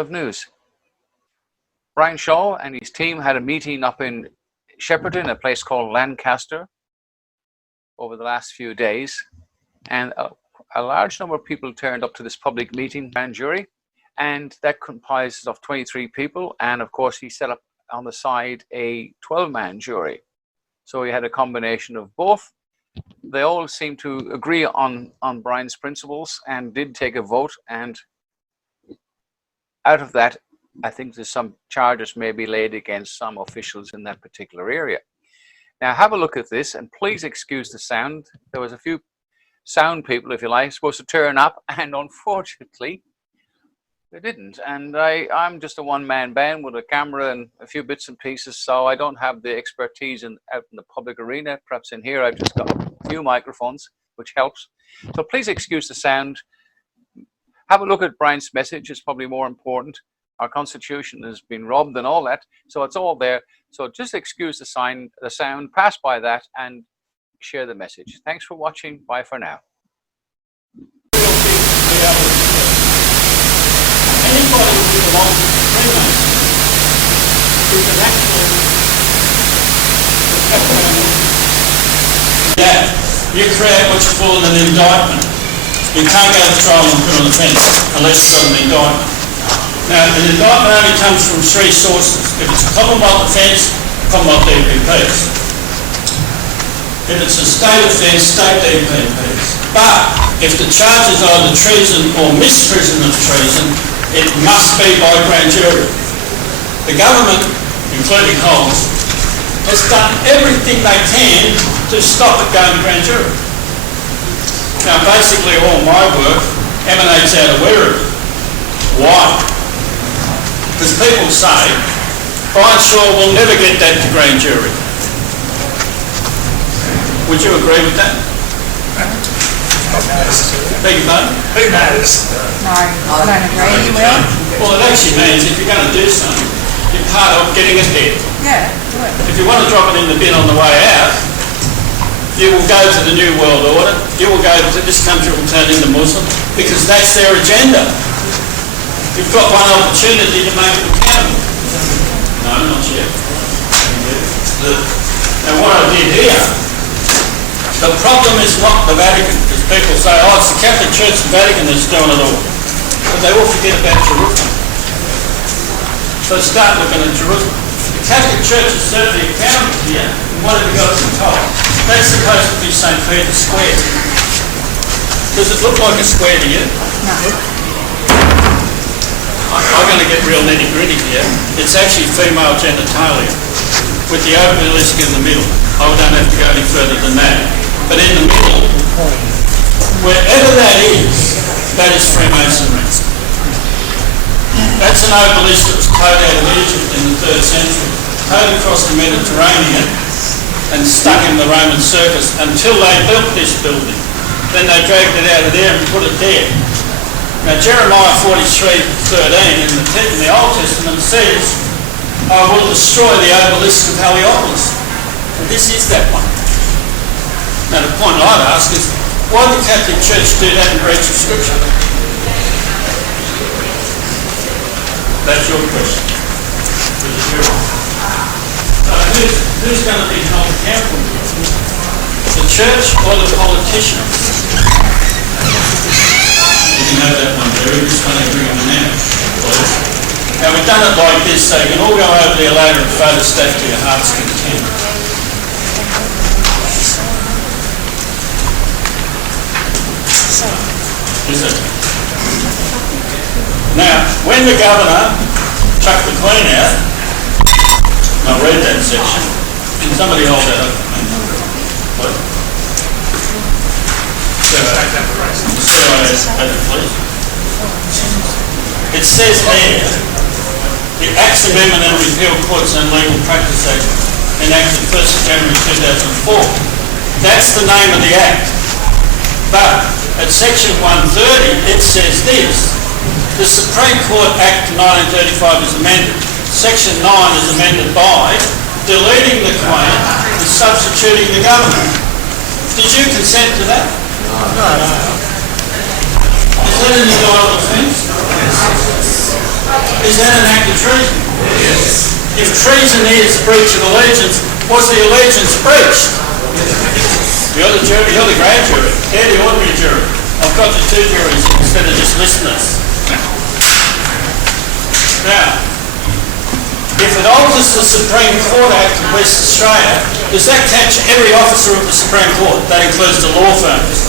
of news. Brian Shaw and his team had a meeting up in Shepparton, a place called Lancaster, over the last few days. And a large number of people turned up to this public meeting, grand jury, and that comprises of 23 people. And of course, he set up on the side a 12-man jury. So he had a combination of both. They all seemed to agree on Brian's principles and did take a vote. And out of that, I think there's some charges may be laid against some officials in that particular area. Now have a look at this, and please excuse the sound. There was a few sound people, if you like, supposed to turn up, and unfortunately they didn't. And I'm just a one-man band with a camera and a few bits and pieces, so I don't have the expertise out in the public arena. Perhaps in here I've just got a few microphones, which helps. So please excuse the sound. Have a look at Brian's message. It's probably more important. Our Constitution has been robbed and all that, so it's all there. So just excuse the sound, pass by that, and share the message. Thanks for watching. Bye for now. Anybody who belongs to Freemasons is an actual. Yeah, you create what you call an indictment. You can't go to trial and put on the fence unless you've got an indictment. Now, an indictment only comes from three sources. If it's a Commonwealth offence, Commonwealth DPPs. If it's a state offence, state DPPs. But if the charge is either treason or misprision of treason, it must be by grand jury. The government, including Holmes, has done everything they can to stop it going to grand jury. Now, basically all my work emanates out of Werribee. Why? Because people say, Brian Shaw will never get that to grand jury. Would you agree with that? Beg your pardon? Who knows? No, I don't agree. You will? Well, it actually means if you're going to do something, you're part of getting it there. Yeah, do it. If you want to drop it in the bin on the way out, you will go to the New World Order, you will go to this country will turn into Muslim, because that's their agenda. You've got one opportunity to make it accountable. No, not yet. Now what I did here, the problem is not the Vatican, because people say, oh, it's the Catholic Church and Vatican that's doing it all. But they all forget about Jerusalem. So start looking at Jerusalem. The Catholic Church is certainly accountable here, and what have you got to tell? That's supposed to be St. Peter's Square. Does it look like a square to you? No. I'm going to get real nitty-gritty here. It's actually female genitalia with the obelisk in the middle. I don't have to go any further than that. But in the middle, wherever that is Freemasonry. That's an obelisk that was towed out of Egypt in the 3rd century, towed across the Mediterranean and stuck in the Roman circus until they built this building. Then they dragged it out of there and put it there. Now Jeremiah 43:13 in the Old Testament says, I will destroy the obelisk of Heliopolis. And this is that one. Now the point I'd ask is, why did the Catholic Church do that in breach of Scripture? That's your question. So who's going to be held accountable? The Church or the politicians? You know that one, Barry. Just want to bring them now, please. Now we've done it like this, so you can all go over there later and photostat to your heart's content. Is it? Now, when the governor chucked the Queen out, I read that section. Can somebody hold that up? What? It says there, the Acts Amendment and Repeal Courts and Legal Practice Act enacted 1st January 2004. That's the name of the Act. But at section 130 it says this, the Supreme Court Act 1935 is amended. Section 9 is amended by deleting the Queen and substituting the governor. Did you consent to that? No. Is that an indictable offence? Is that an act of treason? Yes. If treason is breach of allegiance, was the allegiance breached? You're the jury, you're the grand jury, they're the ordinary jury. I've got the two juries instead of just listeners. Now, if it alters the Supreme Court Act of West Australia, does that catch every officer of the Supreme Court? That includes the law firms.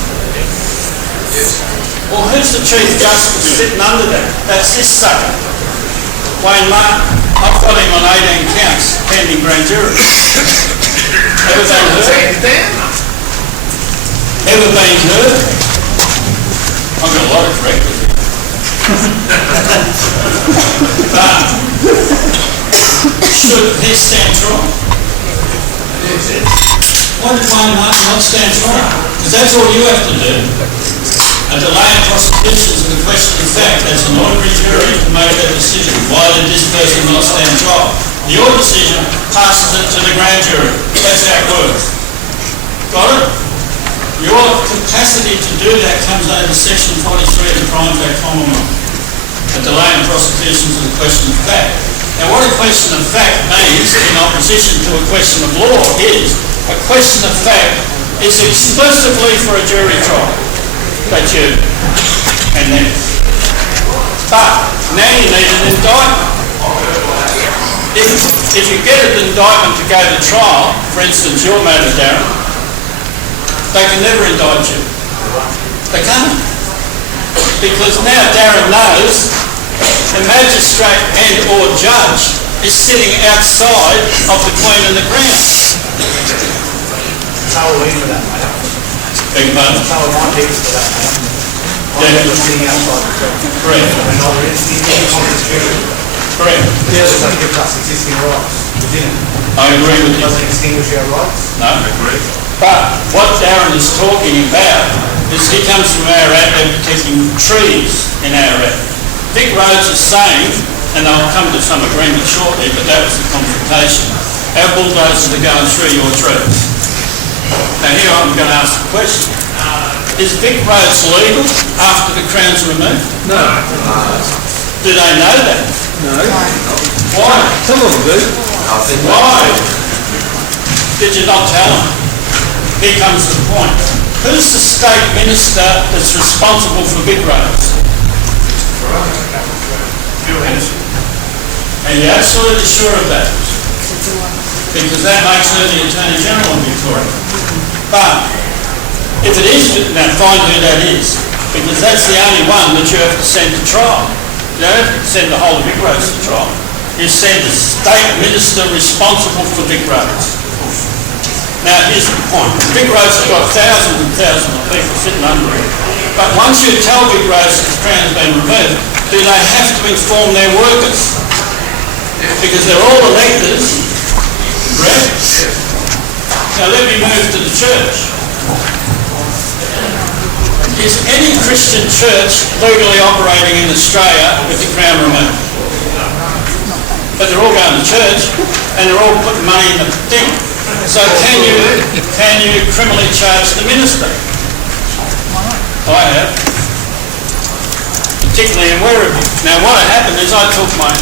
Well, who's the Chief Justice sitting under that? That's this sucker, Wayne Martin. I've got him on 18 counts, pending grand jury. Ever been heard? Ever been heard? I've got a lot of correctors here. Should he stand trial? Why did Wayne Martin not stand trial? Because that's all you have to do. A delay in prosecution is a question of fact. That's an ordinary jury to make that decision. Why did this person not stand trial? Your decision passes it to the grand jury. That's how it works. Got it? Your capacity to do that comes under Section 43 of the Crimes Act Commonwealth. A delay in prosecution is a question of fact. Now, what a question of fact means in opposition to a question of law is a question of fact is exclusively for a jury trial. That's you and them. But now you need an indictment. If you get an indictment to go to trial, for instance, your matter, Darren, they can never indict you. They can't. Because now Darren knows the magistrate and or judge is sitting outside of the Queen and the Crown. How are we for that, mate? Beg your pardon? How are my people for that, mate? Yeah. I'm sitting outside the court. Correct. And either it's the constitution. Correct. It doesn't give us existing rights within it. I agree with It you. doesn't extinguish our rights. No, I agree. But what Darren is talking about is he comes from Ararat and protecting trees in Ararat. Vic Rhodes is saying, and I'll come to some agreement shortly, but that was the confrontation, our bulldozers are going through your trees. Now here I'm going to ask the question. Is Vic Rhodes legal after the crown's removed? No. Do they know that? No. Why? Some of them do. Why? Did you not tell them? Here comes the point. Who's the state minister that's responsible for Vic Rhodes? Are you absolutely sure of that? Because that makes her the Attorney General of Victoria. But if it is, now find who that is, because that's the only one that you have to send to trial. You don't have to send the whole of Vic Rhodes to trial. You send the state minister responsible for Vic Rhodes. Now here's the point. Vic Rhodes has got thousands and thousands of people sitting under it. But once you tell Vic Rhodes that the crown's been removed, do they have to inform their workers? Because they're all electors, correct? Now let me move to the church. Is any Christian church legally operating in Australia with the crown removed? But they're all going to church and they're all putting money in the thing. So can you criminally charge the minister? I have. Particularly in Werribee. Now what happened is I took my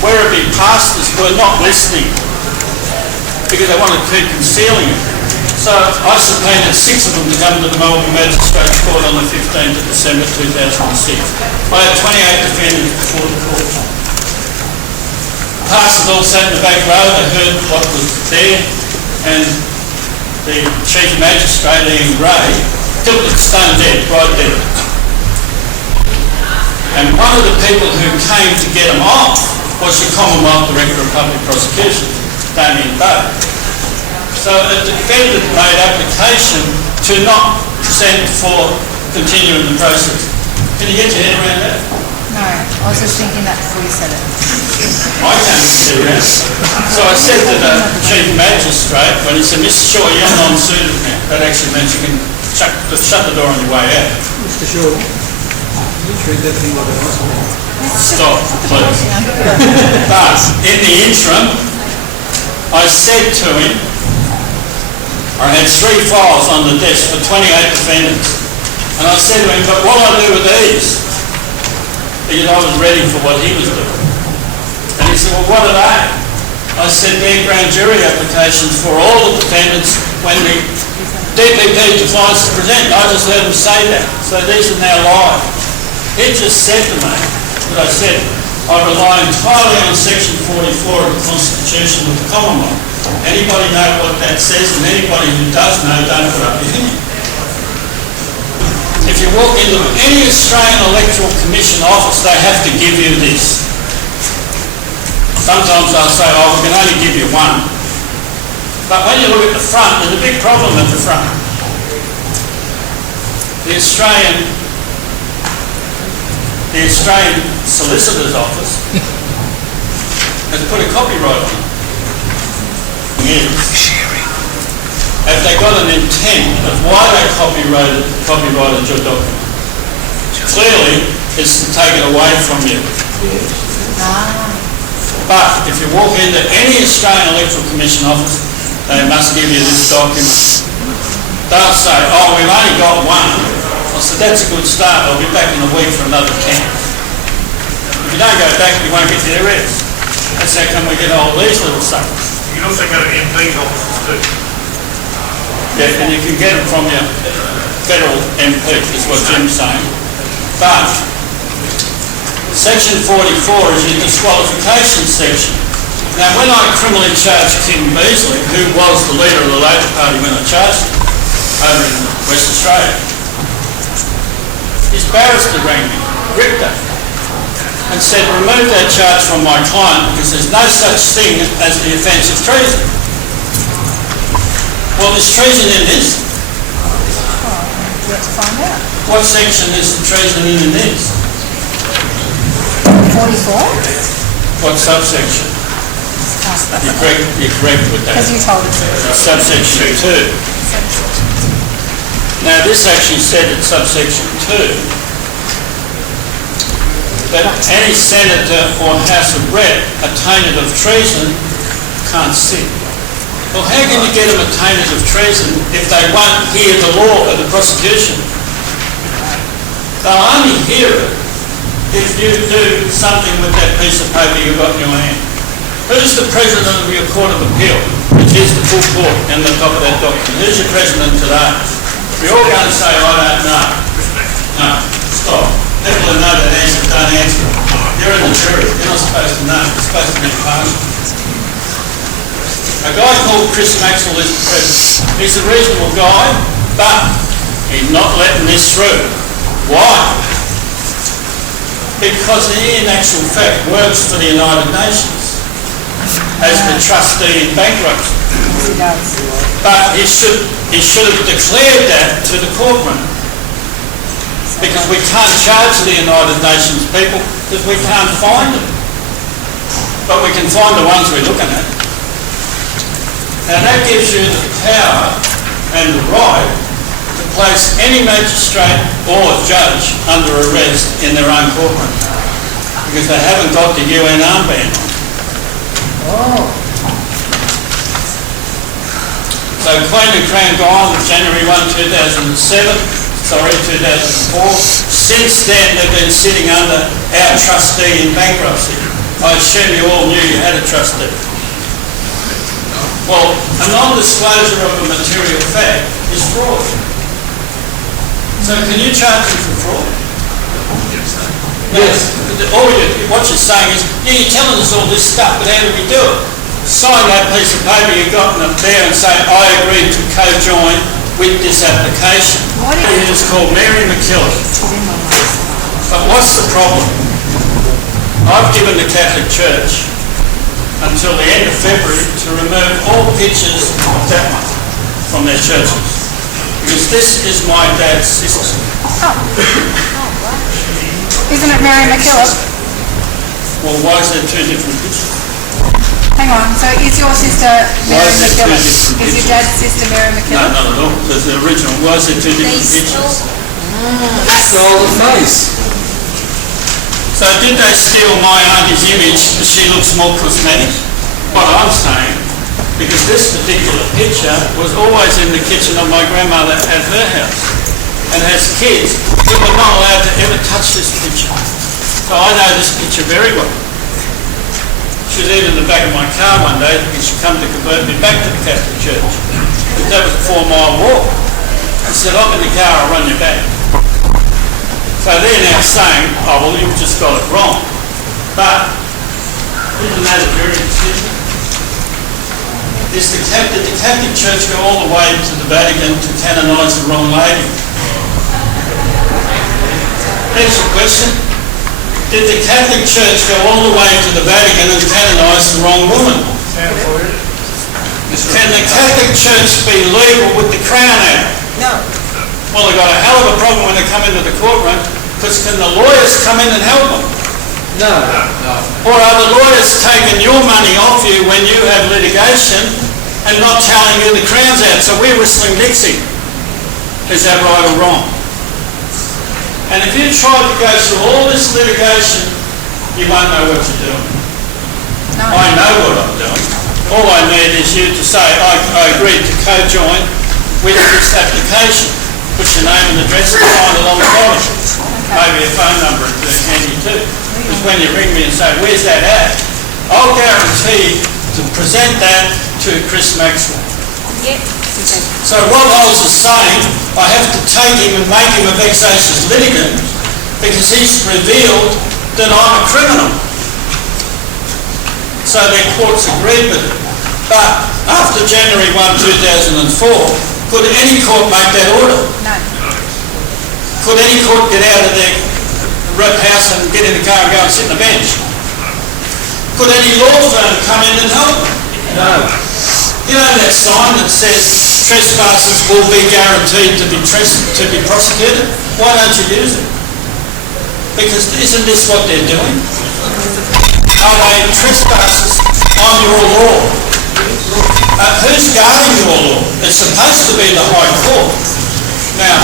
Werribee pastors were not listening because they wanted to keep concealing it. So I subpoenaed 6 of them to come to the Melbourne Magistrates Court on the 15th of December 2006. I had 28 defendants before the court. Pastors all sat in the back row, they heard what was there, and the Chief Magistrate, Ian Gray, took it stone dead, right there. And one of the people who came to get them off was the Commonwealth Director of Public Prosecution, Damien Bowe. So a defendant made application to not present for continuing the process. Can you get your head around that? No, I was just thinking that before you said it. I can't get around it. So I said to the Chief Magistrate, when he said, Mr. Shaw, you're non-suited now. That actually means you can shut the door on your way out. Mr. Shaw, you treat that thing like a nice one. Stop, please. But in the interim, I said to him, I had 3 files on the desk for 28 defendants. And I said to him, but what do I do with these? because I was ready for what he was doing. And he said, well, what are they? I said, they're grand jury applications for all the defendants when the DPP decides to present. I just let him say that. So these are now live. He just said to me that I said, I rely entirely on section 44 of the Constitution of the Commonwealth. Anybody know what that says, and anybody who does know, don't put up your hand. If you walk into any Australian Electoral Commission office, they have to give you this. Sometimes they'll say, oh, we can only give you one. But when you look at the front, there's a big problem at the front. The Australian Solicitor's Office has put a copyright on it. Have they got an intent of why they copyrighted your document? Clearly, it's to take it away from you. But if you walk into any Australian Electoral Commission office, they must give you this document. They'll say, oh, we've only got one. I said, that's a good start. I'll be back in a week for another 10. If you don't go back, you won't get the rest. That's how come we get all these little suckers. You can also go to MP's offices too. Yeah, and you can get it from your federal MP, is what Jim's saying. But section 44 is your disqualification section. Now, when I criminally charged Kim Beazley, who was the leader of the Labor Party when I charged him over in West Australia, his barrister rang me, Richter, and said, remove that charge from my client because there's no such thing as the offence of treason. Well, there's treason in this. Let's find out. What section is the treason in this? 44? What subsection? You're correct with that. Because you told us it. Subsection 2. Now, this actually said in subsection 2 that any senator or House of Rep attainted of treason can't sit. Well, how can you get them attainted of treason if they won't hear the law of the prosecution? They'll only hear it if you do something with that piece of paper you've got in your hand. Who's the president of your Court of Appeal? Which is the full court and the top of that document. Who's your president today? We're all going to say, I don't know. No, stop. People who know that answer don't answer it. You're in the jury. You're not supposed to know. You're supposed to be impartial. A guy called Chris Maxwell is the president. He's a reasonable guy, but he's not letting this through. Why? Because he, in actual fact, works for the United Nations as the trustee in bankruptcy. Yes, he does. But he should have declared that to the courtroom. Because we can't charge the United Nations people because we can't find them. But we can find the ones we're looking at. Now that gives you the power and the right to place any magistrate or judge under arrest in their own courtroom. Because they haven't got the UN armband on. So Queen and Crown gone January 1, 2004. Since then, they've been sitting under our trustee in bankruptcy. I assume you all knew you had a trustee. Well, a non-disclosure of a material fact is fraud. So can you charge them for fraud? Yes. What you're saying is, yeah, you're telling us all this stuff, but how do we do it? Sign that piece of paper you've got up there and say, I agree to co-join with this application. It is called Mary McKillop. But what's the problem? I've given the Catholic Church until the end of February to remove all pictures of that one from their churches. Because this is my dad's sister. Isn't it Mary McKillop? Well, why is there two different pictures? Hang on, so is your sister Mary is there two McKillop? different Is your pictures? dad's sister Mary No, McKillop? not at all. There's the original. Why is there two different pictures? Stole the face. So did they steal my auntie's image because she looks more cosmetic? What I'm saying, because this particular picture was always in the kitchen of my grandmother at her house. And as kids, we were not allowed to ever touch this picture. So I know this picture very well. She was even in the back of my car one day thinking she'd come to convert me back to the Catholic Church. But that was a 4-mile walk. I said, "Lock in the car, I'll run you back." So they're now saying, "Oh, well, you've just got it wrong." But isn't that a very decision? Did the Catholic Church go all the way to the Vatican to canonise the wrong lady? Next question. Did the Catholic Church go all the way to the Vatican and canonise the wrong woman? Can the Catholic Church be legal with the crown out? No. Well, they've got a hell of a problem when they come into the courtroom, because can the lawyers come in and help them? No. Or are the lawyers taking your money off you when you have litigation and not telling you the crown's out? So we're whistling Dixie. Is that right or wrong? And if you try to go through all this litigation, you won't know what you're doing. No. I know what I'm doing. All I need is you to say, I agreed to co-join with this application. Put your name and address and sign along the bottom. Maybe a phone number would be handy too. Because when you ring me and say, "Where's that at?" I'll guarantee to present that to Chris Maxwell. Yeah. So Rob Hulls is saying, I have to take him and make him a vexatious litigant because he's revealed that I'm a criminal. So their courts agreed with it. But after January 1, 2004, could any court make that order? No. Could any court get out of their house and get in the car and go and sit on the bench? Could any law firm come in and help them? No. You know that sign that says trespassers will be guaranteed to be prosecuted? Why don't you use it? Because isn't this what they're doing? Are they trespassers on your law? Who's guarding your law? It's supposed to be the High Court. Now,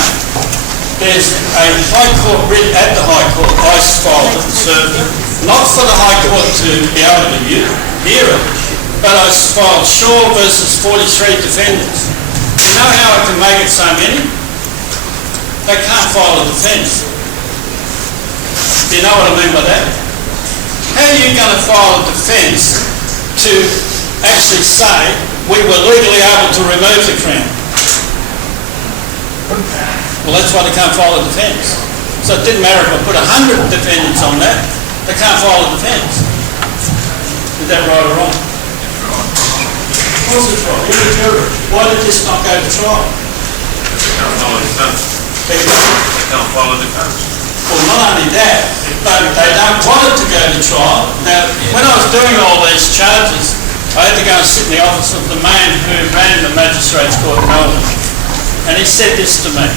there's a High Court writ at the High Court. I filed it and served it. Not for the High Court to be able to hear it, but I filed Shaw versus 43 defendants. You know how I can make it so many? They can't file a defence. Do you know what I mean by that? How are you going to file a defence to actually say we were legally able to remove the crown? Well, that's why they can't file a defence. So it didn't matter if I put 100 defendants on that, they can't file a defence. Is that right or wrong? Of course it's right. You're a juror. Why did this not go to trial? They can't follow the fence. They They can't follow the fence. Well, not only that, but they don't want it to go to trial. Now, when I was doing all these charges, I had to go and sit in the office of the man who ran the Magistrates Court in Melbourne. And he said this to me: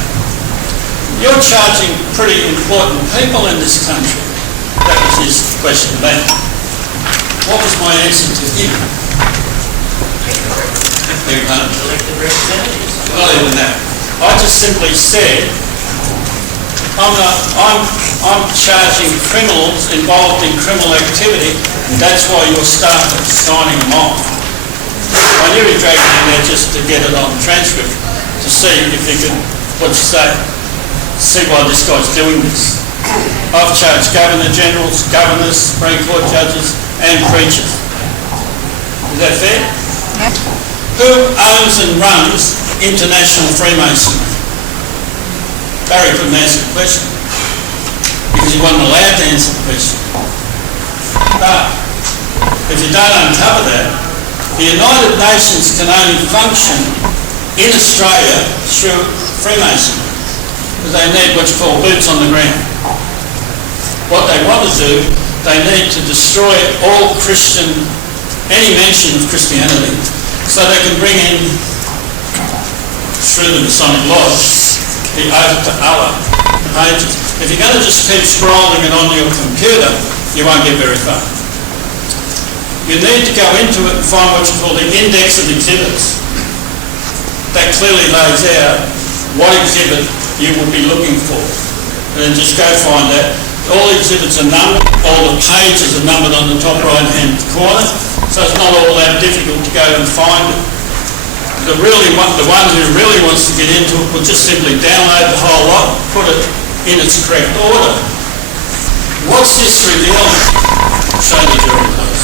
"You're charging pretty important people in this country." That was his question to me. What was my answer to him? Elected representatives. Not even that. I just simply said, I'm charging criminals involved in criminal activity. That's why your staff are signing them off. I knew he dragged me in there just to get it on transcript, to see if he could, what you say, see why this guy's doing this. I've charged Governor Generals, governors, Supreme Court judges and preachers. Is that fair? Yeah. Who owns and runs international Freemasonry? Barry couldn't answer the question because he wasn't allowed to answer the question. But if you don't uncover that, the United Nations can only function in Australia through Freemasonry because they need what you call boots on the ground. What they want to do, they need to destroy all Christian, any mention of Christianity, so they can bring in, through the Masonic Lodge, the oath to Allah pages. If you're going to just keep scrolling it on your computer, you won't get very far. You need to go into it and find what you call the index of exhibits. That clearly lays out what exhibit you will be looking for. And then just go find that. All the exhibits are numbered, all the pages are numbered on the top right-hand corner, so it's not all that difficult to go and find it. The one who really wants to get into it will just simply download the whole lot, put it in its correct order. What's this revealing? Show the jury, please.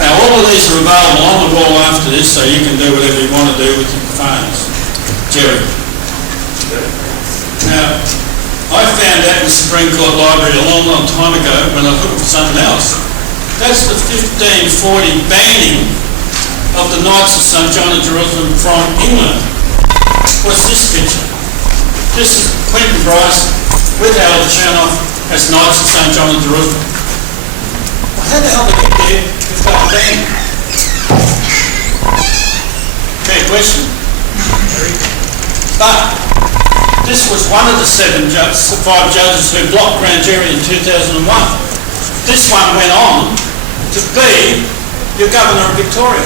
Now, all of these are available on the wall after this, so you can do whatever you want to do with your phones. Jerry. Now, I found that in the Supreme Court Library a long, long time ago when I was looking for something else. That's the 1540 banning of the Knights of St John of Jerusalem from England. What's this picture? This is Quentin Bryce with Howard Chernoff as Knights of St John of Jerusalem. Well, how the hell did they get there if they were banned? Fair question. But this was one of the five judges who blocked grand jury in 2001. This one went on to be your Governor of Victoria.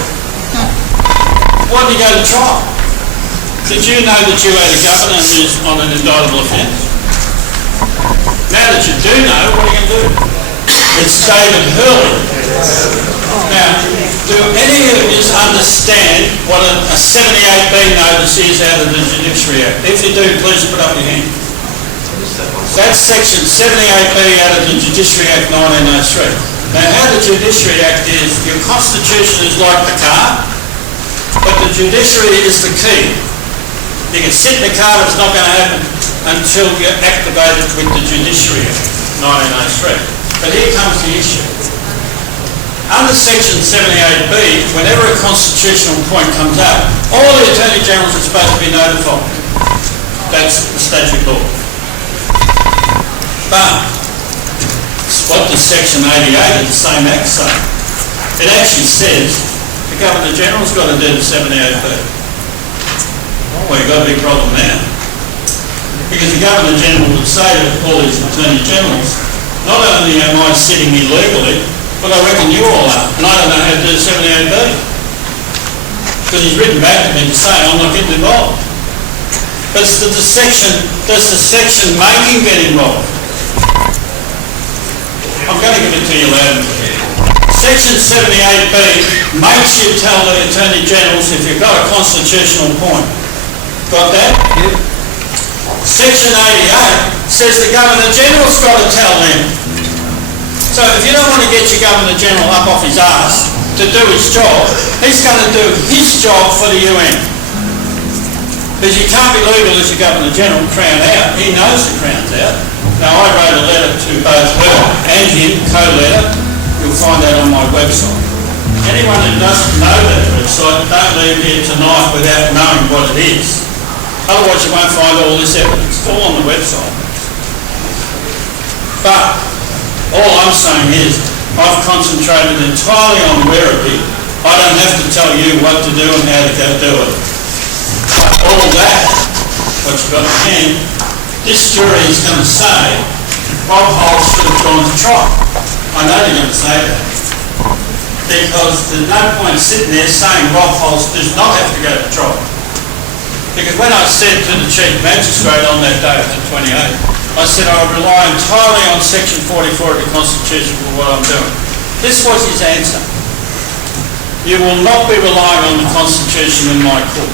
Why did he go to trial? Did you know that you had a governor who's on an indictable offence? Now that you do know, what are you going to do? It's David Hurley. Now, do any of you understand what a 78B notice is out of the Judiciary Act? If you do, please put up your hand. That's section 78B out of the Judiciary Act 1903. Now, how the Judiciary Act is, your constitution is like the car, but the judiciary is the key. You can sit in the car, but it's not going to happen until you're activated with the Judiciary Act 1903. But here comes the issue. Under section 78B, whenever a constitutional point comes up, all the Attorney Generals are supposed to be notified. That's the statute law. But what does section 88 of the same Act say? It actually says the Governor General's got to do the 78B. Well, you've got a big problem now. Because the Governor General would say to all these Attorney Generals, not only am I sitting illegally, but I reckon you all are, and I don't know how to do the 78B. Because he's written back to me to say I'm not getting involved. But it's does the section making get involved? I'm going to give it to you loud and clear. Section 78B makes you tell the Attorney Generals if you've got a constitutional point. Got that? Yep. Section 88 says the Governor General's got to tell them. So if you don't want to get your Governor General up off his arse to do his job, he's going to do his job for the UN. Because you can't be legal as your Governor General, crown out. He knows the crown's out. Now I wrote a letter to both her and him, co-letter. You'll find that on my website. Anyone who doesn't know that website, don't leave here tonight without knowing what it is. Otherwise you won't find all this evidence. It's all on the website. But all I'm saying is I've concentrated entirely on Werribee. I don't have to tell you what to do and how to go do it. But all that, what you've got in hand, this jury is going to say Bob Holt should have gone to trial. I know they're going to say that. Because there's no point sitting there saying Rob Holt does not have to go to trial. Because when I said to the Chief Magistrate on that day, the 28th, I said I rely entirely on section 44 of the Constitution for what I'm doing. This was his answer. You will not be relying on the Constitution in my court.